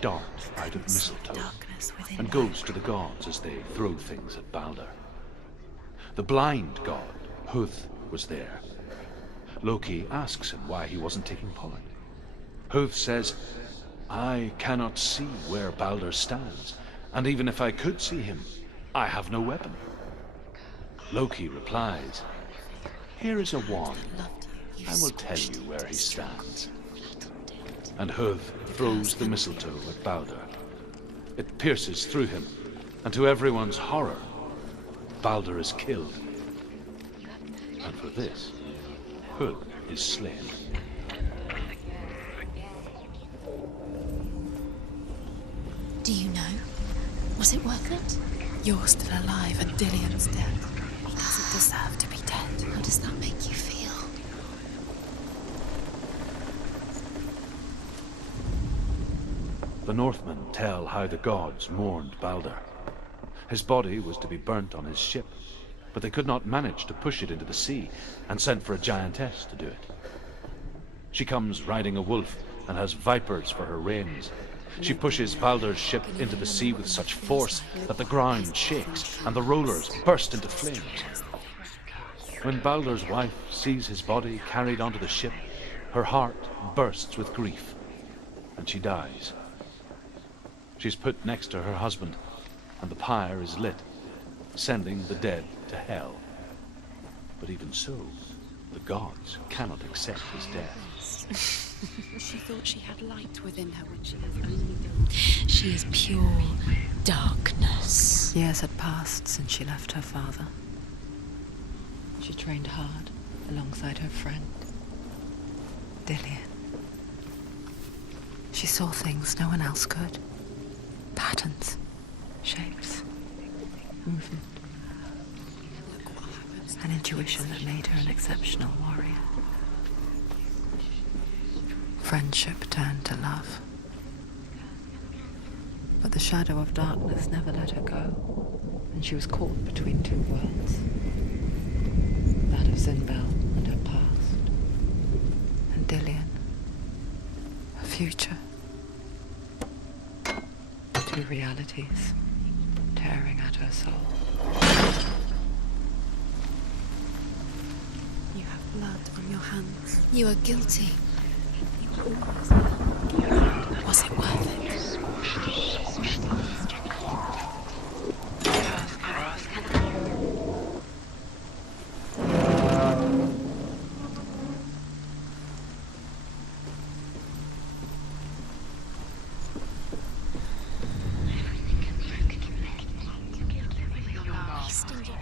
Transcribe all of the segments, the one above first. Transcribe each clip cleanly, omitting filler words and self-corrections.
dart out of mistletoe and goes to the gods as they throw things at Balder. The blind god, Huth, was there. Loki asks him why he wasn't taking part. Huth says, "I cannot see where Balder stands, and even if I could see him, I have no weapon." Loki replies, "Here is a wand. I will tell you where he stands." And Huth throws the mistletoe at Balder. It pierces through him, and to everyone's horror, Balder is killed. And for this, Huth is slain. Do you know? Was it worth it? You're still alive and Dillion's dead. He doesn't deserve to be dead. How does that make you feel? The Northmen tell how the gods mourned Balder. His body was to be burnt on his ship, but they could not manage to push it into the sea, and sent for a giantess to do it. She comes riding a wolf and has vipers for her reins. She pushes Balder's ship into the sea with such force that the ground shakes and the rollers burst into flames. When Balder's wife sees his body carried onto the ship, her heart bursts with grief, and she dies. She's put next to her husband, and the pyre is lit, sending the dead to hell. But even so, the gods cannot accept his death. She thought she had light within her when she has only... She is pure darkness. Years had passed since she left her father. She trained hard alongside her friend, Dillion. She saw things no one else could. Patterns, shapes, movement. An intuition that made her an exceptional warrior. Friendship turned to love. But the shadow of darkness never let her go, and she was caught between two worlds. That of Zinbel and her past, and Dillion, her future. Two realities tearing at her soul. You have blood on your hands. You are guilty. Was it worth it?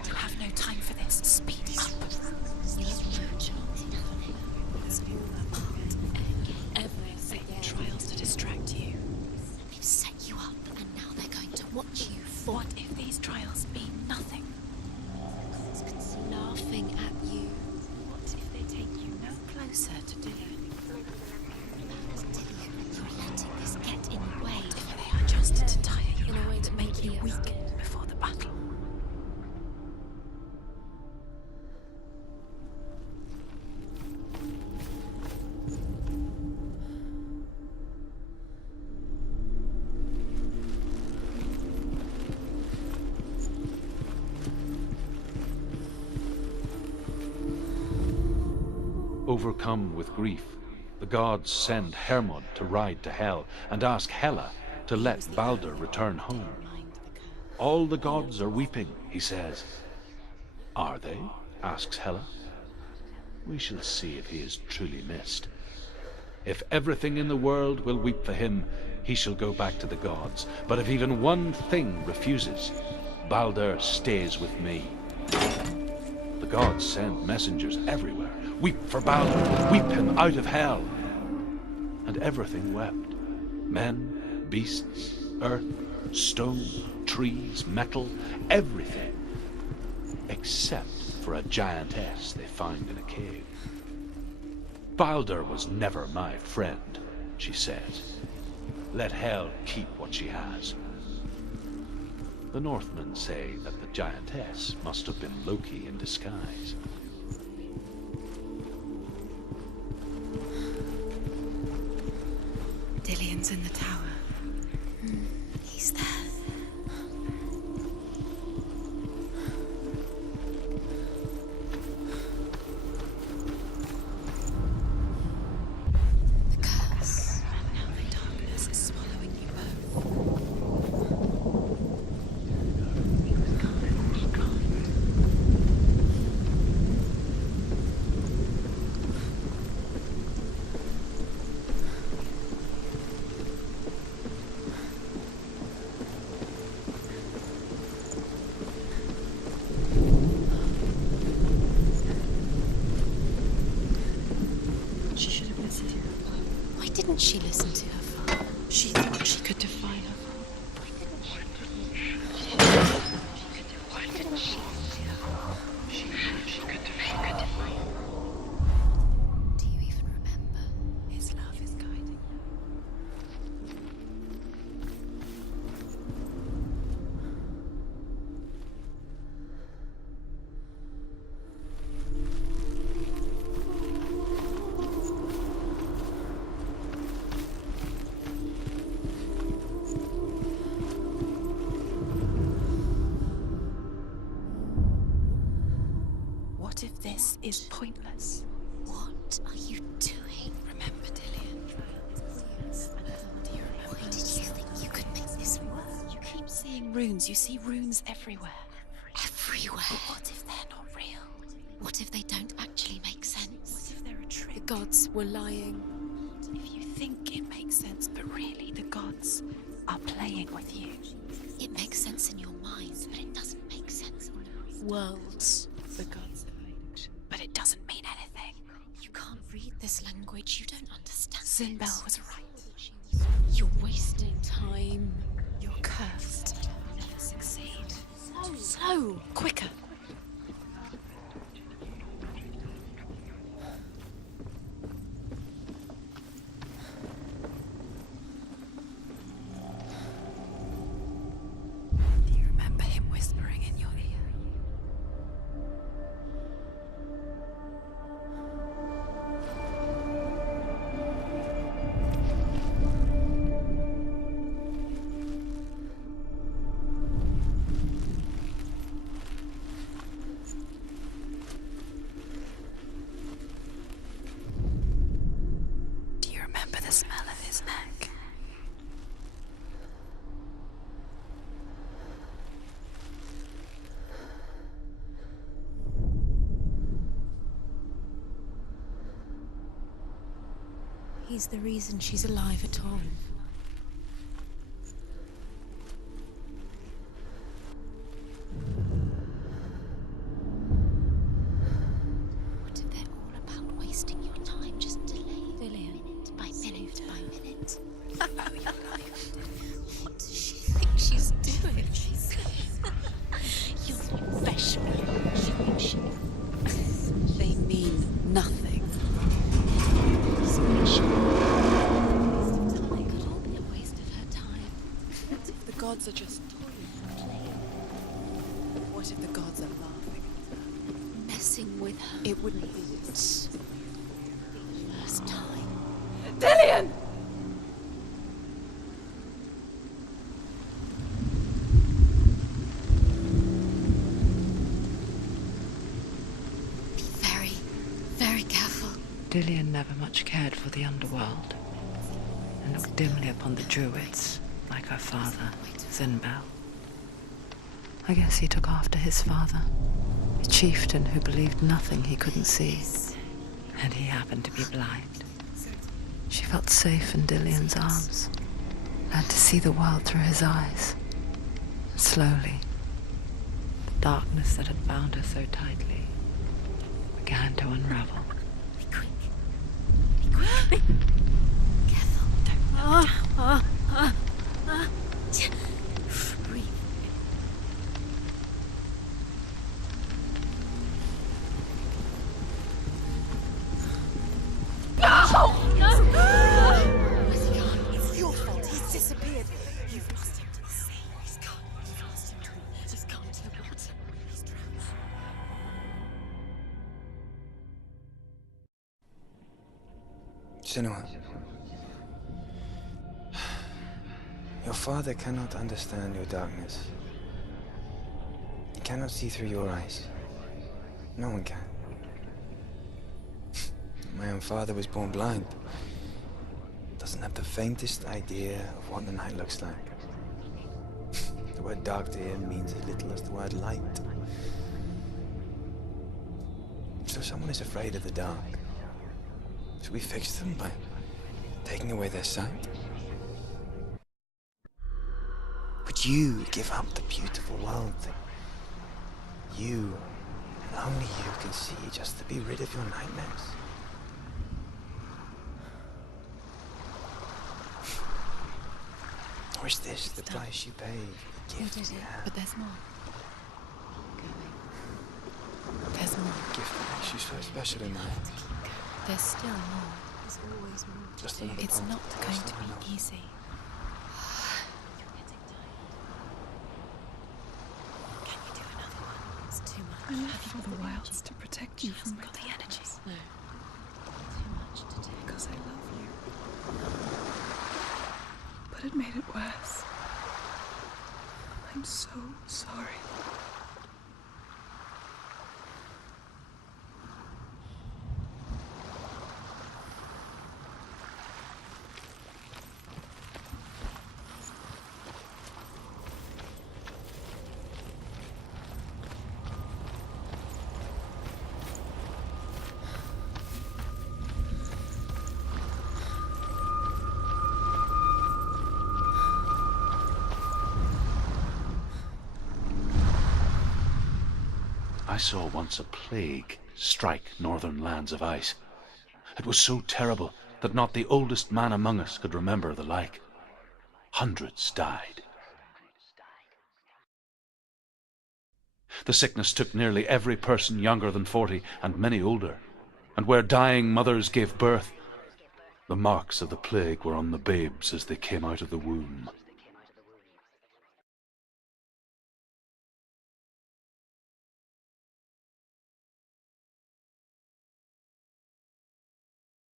You have no time for this. Speed up. Everything trials to distract you. They've set you up, and now they're going to watch you. What if these trials mean nothing? Laughing at you. What if they take you no closer to Dillion? You're letting this get in the way. What if they are just to tire you In a way out, that make makes you you weak scared. before the battle? Overcome with grief, the gods send Hermod to ride to Hell and ask Hela to let Balder return home. All the gods are weeping, he says. Are they? Asks Hela. We shall see if he is truly missed. If everything in the world will weep for him, he shall go back to the gods. But if even one thing refuses, Balder stays with me. The gods send messengers everywhere. Weep for Balder, weep him out of hell. And everything wept. Men, beasts, earth, stone, trees, metal, everything. Except for a giantess they found in a cave. Balder was never my friend, she says. Let hell keep what she has. The Northmen say that the giantess must have been Loki in disguise. Dillion's in the tower. did she listen to her father? She thought she could define her father. Do you even remember? His love is guiding her. What if this is pointless? What are you doing? Remember, Dillian. Do you remember? Why did you think you could make this work? You keep seeing runes. You see runes everywhere. Everywhere? But what if they're not real? What if they don't actually make sense? What if they're a trick? The gods were lying. What if you think it makes sense, but really the gods are playing with you? It makes sense in your mind, but it doesn't make sense in worlds. The gods have made action, but it doesn't mean anything. You can't read this language. You don't understand. Sinbel was right. You're wasting time. You're cursed. You'll never succeed. Slow! Quicker! Do you remember him whispering in your ear? Do you remember the smell of his neck? He's the reason she's alive at all. What if they're all about wasting your time, just delaying minute by minute by minute? Oh, you life. What does she think she's doing? You're not special. She thinks she... They mean nothing. The gods are just playing. What if the gods are laughing at her? Messing with her. It wouldn't be this. The first time. Dillian! Be very, very careful. Dillian never much cared for the underworld, and looked dimly upon the druids, like her father, Sinbel. I guess he took after his father, a chieftain who believed nothing he couldn't see, and he happened to be blind. She felt safe in Dillian's arms, learned to see the world through his eyes. Slowly, the darkness that had bound her so tightly began to unravel. Be quick. Be quick. Careful. Don't look down. Breathe. No! Where's he gone? It's your fault. He's disappeared. You've lost him to the sea. He's gone. You've lost him to... Just gone to the water. He's drowned. Senua, your father cannot understand your darkness. He cannot see through your eyes. No one can. My own father was born blind. Doesn't have the faintest idea of what the night looks like. The word dark to him means as little as the word light. So someone is afraid of the dark. Should we fix them by taking away their sight? Would you give up the beautiful world that you, and only you, can see just to be rid of your nightmares? was this the price you paid for the We gift did you it, had? but there's more. There's more. The gift that makes you so special in mine. There's still more. There's always more. Just another It's part not of the going person to I know. be easy. You're getting tired. Can you do another one? It's too much. I left for the wilds to protect you from my got the energy. No, Too much to take. because I love you. But it made it worse. I'm so sorry. I saw once a plague strike northern lands of ice. It was so terrible that not the oldest man among us could remember the like. Hundreds died. The sickness took nearly every person younger than 40 and many older, and where dying mothers gave birth, the marks of the plague were on the babes as they came out of the womb.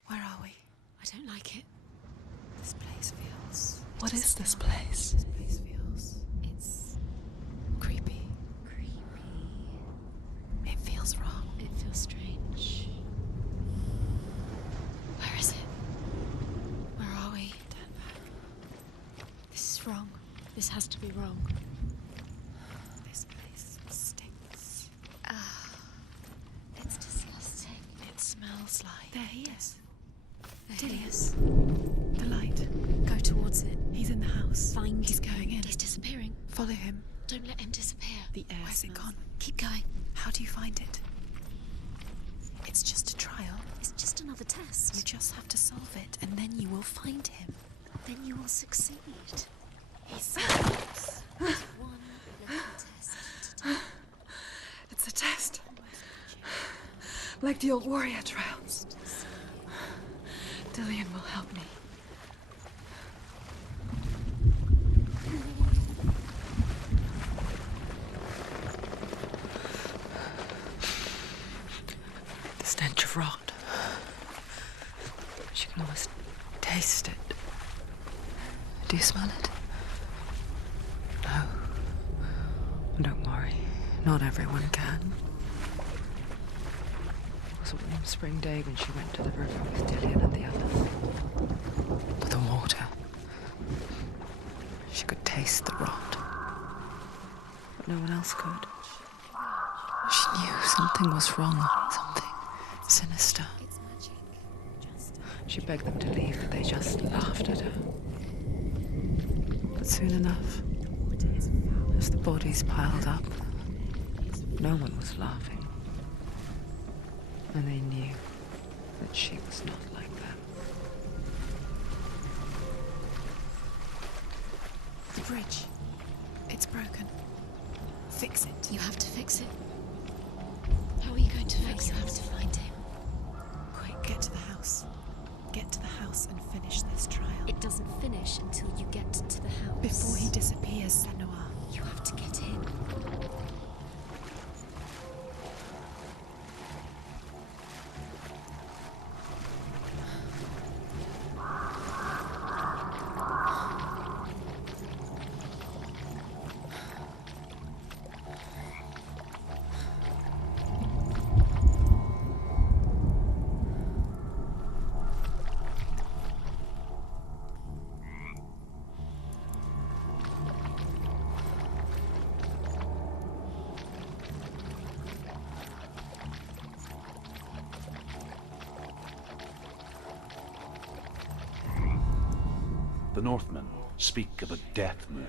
Where are we? I don't like it. This place feels... What is this place? This place feels... It's... creepy. Creepy. It feels wrong. It feels strange. Where is it? Where are we? Turn back. This is wrong. This has to be wrong. This place stinks. It's disgusting. It smells like... There he is. There he is. The light. Go towards it. He's in the house. Find He's going in. He's disappearing. Follow him. Don't let him disappear. The air Where's it smells. gone? Keep going. How do you find it? It's just a trial. It's just another test. You just have to solve it, and then you will find him. Then you will succeed. He's... There's one little test to do. It's a test. Like the old warrior trials. Dillian will help me. The stench of rot. She can almost taste it. Do you smell it? No. Don't worry. Not everyone can. It was a warm spring day when she went to the river with Dillian and the others. To the water. She could taste the rot. But no one else could. She knew something was wrong. Something sinister. It's magic. Just... She begged them to leave, but they just laughed at her. But soon enough, as the bodies piled up, no one was laughing. And they knew that she was not like them. The bridge. It's broken. Fix it. You have to fix it. How are you going to fix it? You have to find him. Quick, get to the house. Get to the house and finish this trial. It doesn't finish until you get to the house. Before he disappears, Senua. You have to get in. The Northmen speak of a death moon,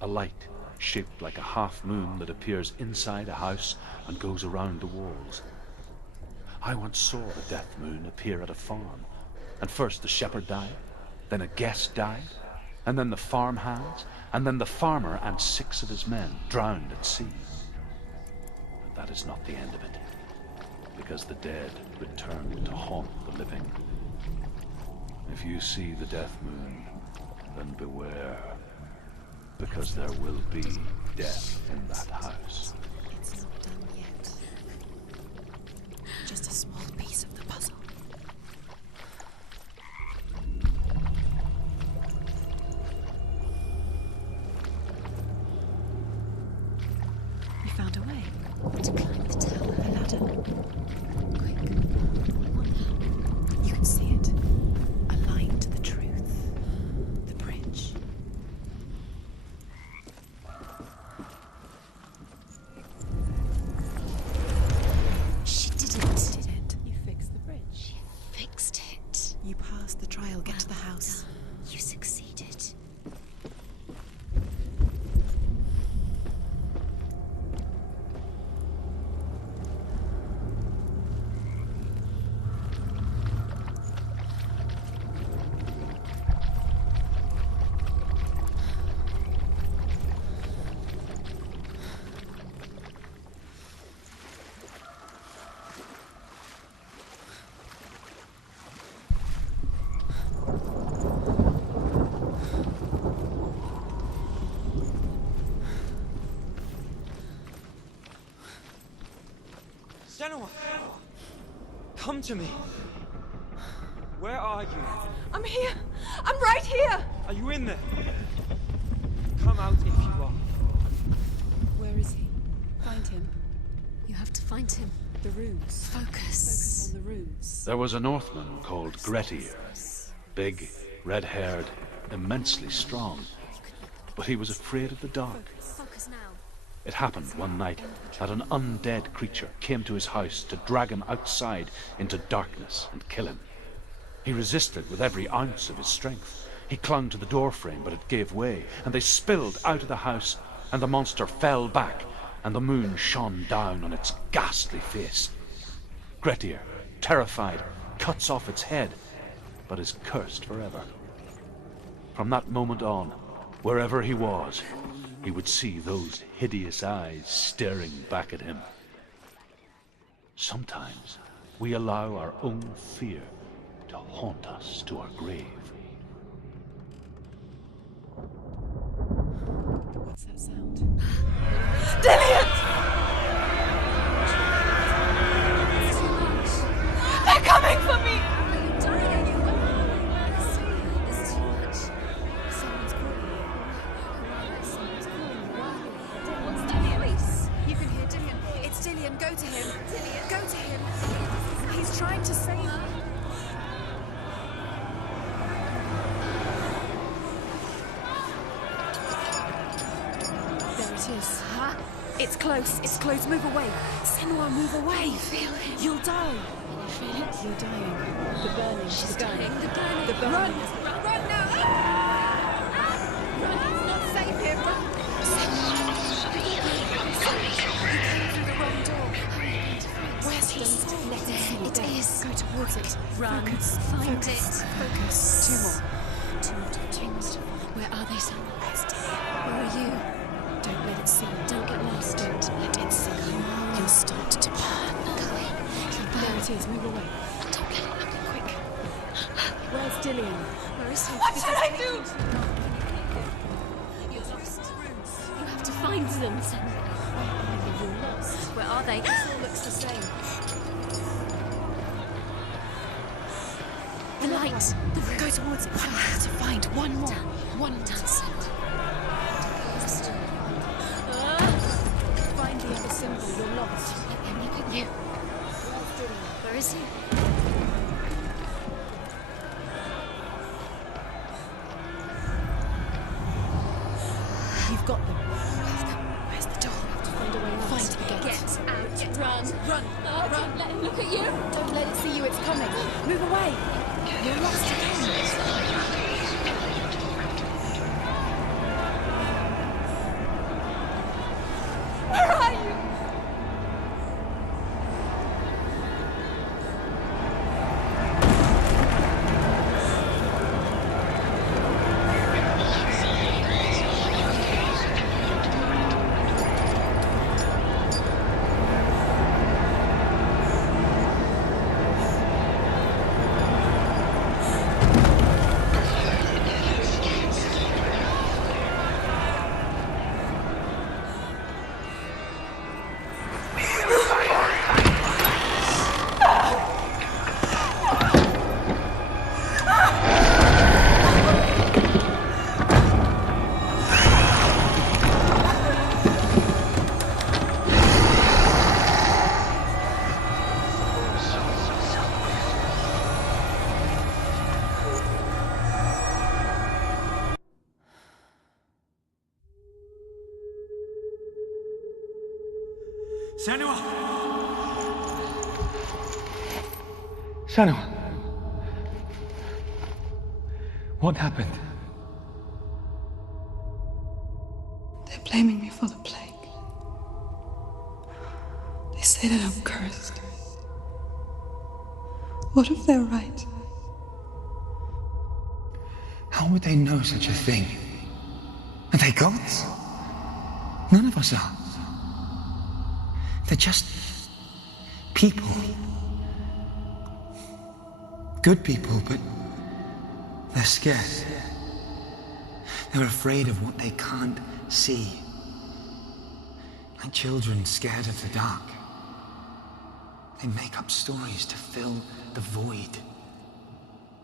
a light shaped like a half moon that appears inside a house and goes around the walls. I once saw a death moon appear at a farm, and first the shepherd died, then a guest died, and then the farmhands, and then the farmer and 6 of his men drowned at sea. But that is not the end of it, because the dead return to haunt the living. If you see the death moon, then beware, because there will be death in that house. It's not done yet. Just a small piece of the puzzle. You found a way to climb the tower. A ladder. Quick. You can see it. Aligned to the truth. The bridge. She did it. You fixed the bridge. She fixed it. You passed the trial. Get to the house. You succeeded. Senua! Come to me! Where are you? I'm here! I'm right here! Are you in there? Come out if you are. Where is he? Find him. You have to find him. The runes. Focus on the runes. There was a Northman called Grettir. Big, red-haired, immensely strong. But he was afraid of the dark. Focus now. It happened one night that an undead creature came to his house to drag him outside into darkness and kill him. He resisted with every ounce of his strength. He clung to the doorframe, but it gave way, and they spilled out of the house, and the monster fell back, and the moon shone down on its ghastly face. Grettir, terrified, cuts off its head, but is cursed forever. From that moment on, wherever he was, he would see those hideous eyes staring back at him. Sometimes we allow our own fear to haunt us to our grave. What's that sound? Dillian! They're coming for me! Are you dying? There's too much. Someone's calling you. Someone's calling you. Why? What's that voice? You can hear Dillian. It's Dillian. Go to him. Dillian. Go to him. He's trying to save you. There it is. Huh? It's close. It's close. Move away. Senua, move away. Feel it. You'll die. You feel it? You're dying. The burning. She's dying. The burning. The burning. Run! Run now! Run! It's not safe here. Run! You came through the wrong door. Where's he? Don't let it see you. It is. Go towards it. Run. Focus. Find it. Focus. Two more. Two more. Where are they, Senua? Where are you? Don't let it see you. Don't get lost. Don't let it see you. You'll start to burn. There it is. Move away. Don't let it look quick. Where's Dillian? Where is he? What should I do? You're lost. You have to find them, Senua. You're lost. Where are they? It all looks the same. The light. The room. Go towards it. One more to find. One more. One dance. Find the other symbol. You're lost. Let him look at you. Where is he? You've got them. Where's the door? Have to find a way out. Find the gate. Get out. Run. Run. Let him look at you. Don't let it see you. It's coming. Move away. You're lost again. Where are you? Senua! Senua! What happened? They're blaming me for the plague. They say that I'm cursed. What if they're right? How would they know such a thing? Are they gods? None of us are. They're just people. Good people, but they're scared. They're afraid of what they can't see. Like children scared of the dark. They make up stories to fill the void.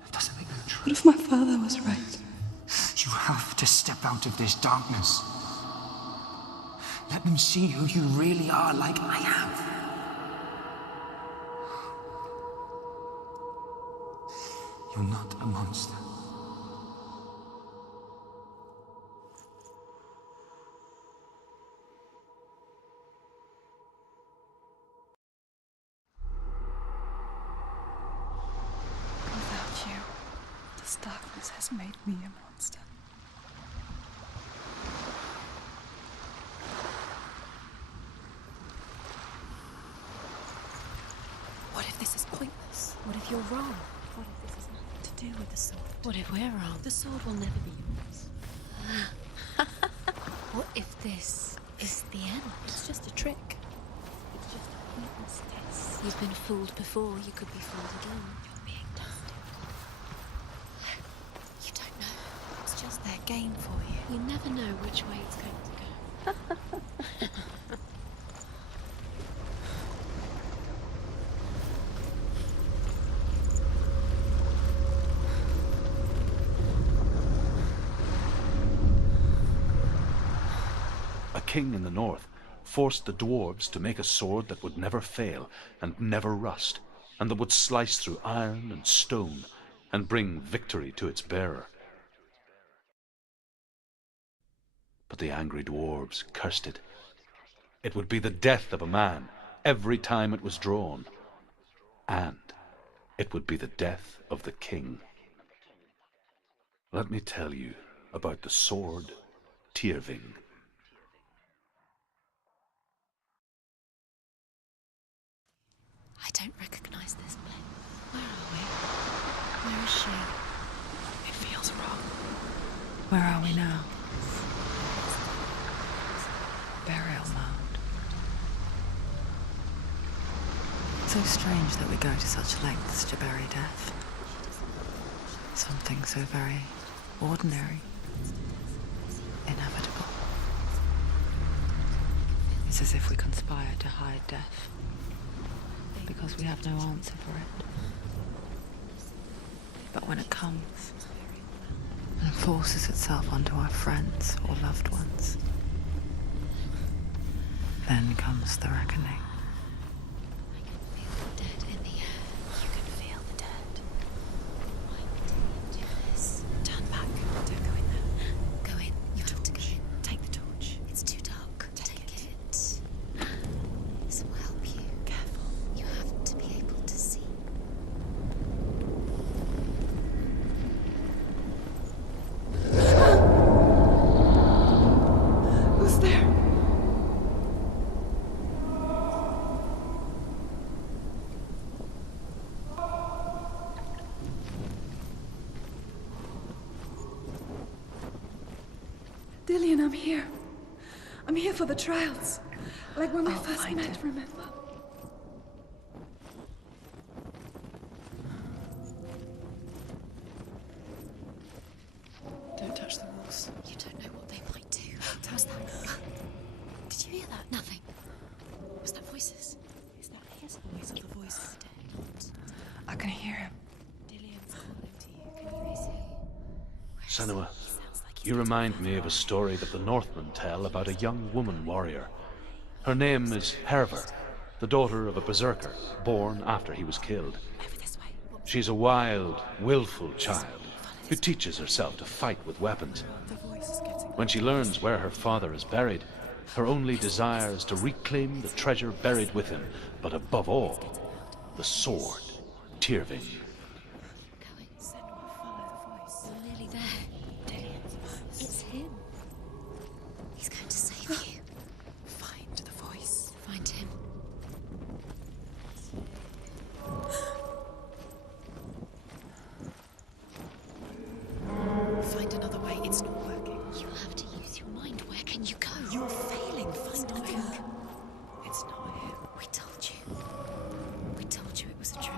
That doesn't make them true. What if my father was right? You have to step out of this darkness. Let them see who you really are, like I have. You're not a monster. Without you, this darkness has made me a monster. What if this is pointless? What if you're wrong? What if this has nothing to do with the sword? What if we're wrong? The sword will never be yours. What if this is the end? It's just a trick. It's just a pointless test. You've been fooled before. You could be fooled again. You're being tested. You don't know. It's just their game for you. You never know which way it's going to go. A king in the north forced the dwarves to make a sword that would never fail and never rust, and that would slice through iron and stone and bring victory to its bearer. But the angry dwarves cursed it. It would be the death of a man every time it was drawn, and it would be the death of the king. Let me tell you about the sword Tyrving. I don't recognize this place. Where are we? Where is she? It feels wrong. Where are we now? Burial mound. So strange that we go to such lengths to bury death. Something so very ordinary, inevitable. It's as if we conspire to hide death, because we have no answer for it. But when it comes and forces itself onto our friends or loved ones, then comes the reckoning. I can feel the dead in the air. You can feel the dead. Why would you do this? Turn back. Don't go in there. Go in. You have to go in. Take the torch. It's too dark. Take it. This will help you. Careful. You have to be able to see. Who's there? Dillian, I'm here. I'm here for the trials. Like when we first met, remember? Don't touch the walls. You don't know what they might do. What was that? Did you hear that? Nothing. Was that voices? Is that his voice or the voice of the dead? I can hear him. Dillian's calling to you. Can you see? Senua, Sounds like you remind me of a story that the Northmen tell about a young woman warrior. Her name is Herver, the daughter of a berserker, born after he was killed. over this way. She's a wild, willful child who teaches herself to fight with weapons. The voice is getting. When she learns where her father is buried, Her only desire is to reclaim the treasure buried with him, but above all, the sword, Tyrving. Senua, follow the voice. You're nearly there. Dillian's voice. It's him. He's going to save you. Find the voice. Find him. Find another way. It's not working. You have to use your mind. Where can you go? You're failing. Find a link. It's not him. We told you. We told you it was a trick.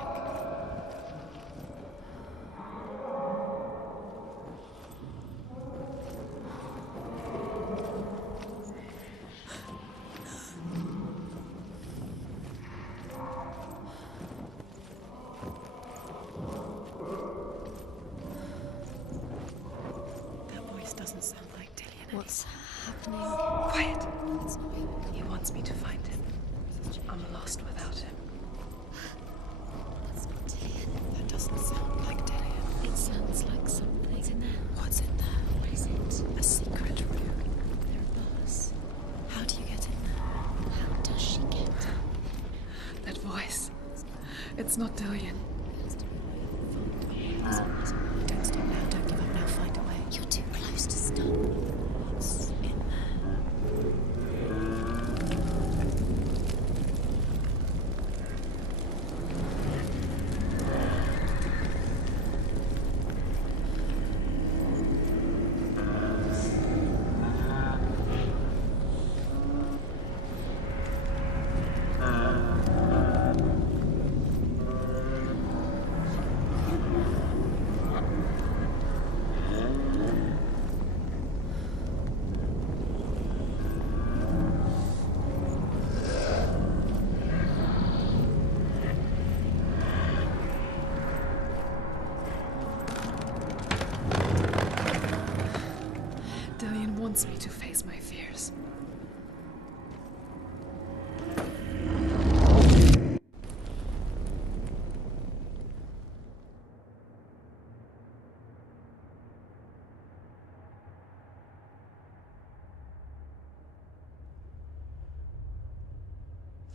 That voice doesn't sound like Dillian. What's happening? Quiet. It's not him. He wants me to find him. I'm lost without him. That's not Dillian. That doesn't sound like Dillian. It sounds like something's in there. What's in there? What is it? A secret room. There are bars. How do you get in there? How does she get in? That voice. It's not Dillian. Don't stop now. Don't give up now. Find a way. You're too close to stop. What's in there? Dillian wants me to face my fears.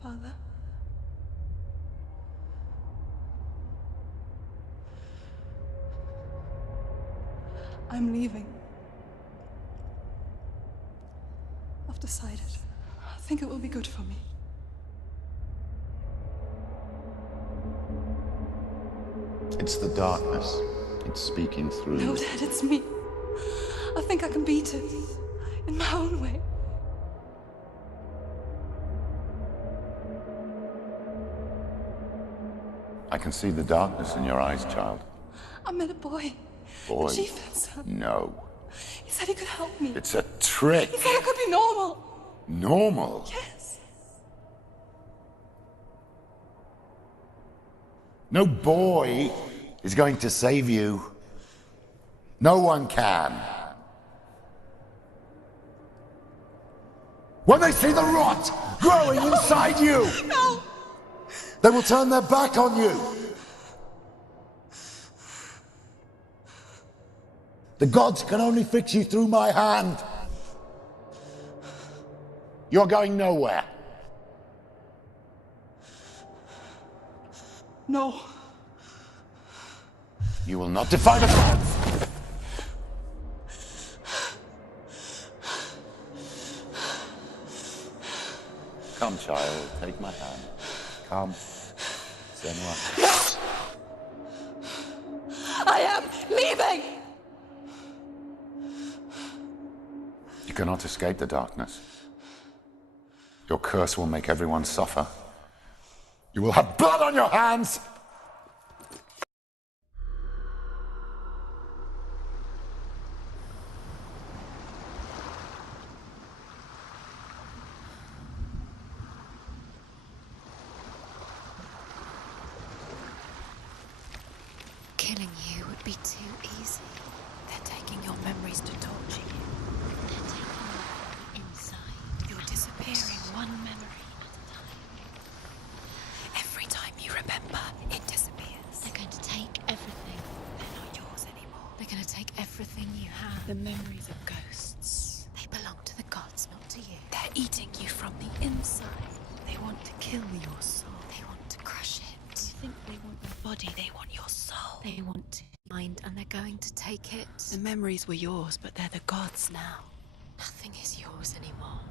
Father? I'm leaving. I've decided. I think it will be good for me. It's the darkness. It's speaking through No, you. Dad, it's me. I think I can beat it. In my own way. I can see the darkness in your eyes, child. I met a boy. Boy. The chieftain's son. No. He said he could help me. It's a trick. He said I could be normal. Normal. Yes. No boy is going to save you. No one can. When they see the rot growing inside you, No! they will turn their back on you. The gods can only fix you through my hand. You're going nowhere. No. You will not defy the gods. Come, child, take my hand. Come. Senua. I am leaving! You cannot escape the darkness. Your curse will make everyone suffer. You will have blood on your hands! Killing you would be too easy. They're taking your memories to torture you. They're taking you from the inside. You're disappearing one memory at a time. Every time you remember, it disappears. They're going to take everything. They're not yours anymore. They're going to take everything you have. The memories of ghosts. They belong to the gods, not to you. They're eating kill your soul. They want to crush it. You think they want your body, they want your soul. They want your mind, and they're going to take it. The memories were yours, but they're the gods now. Nothing is yours anymore.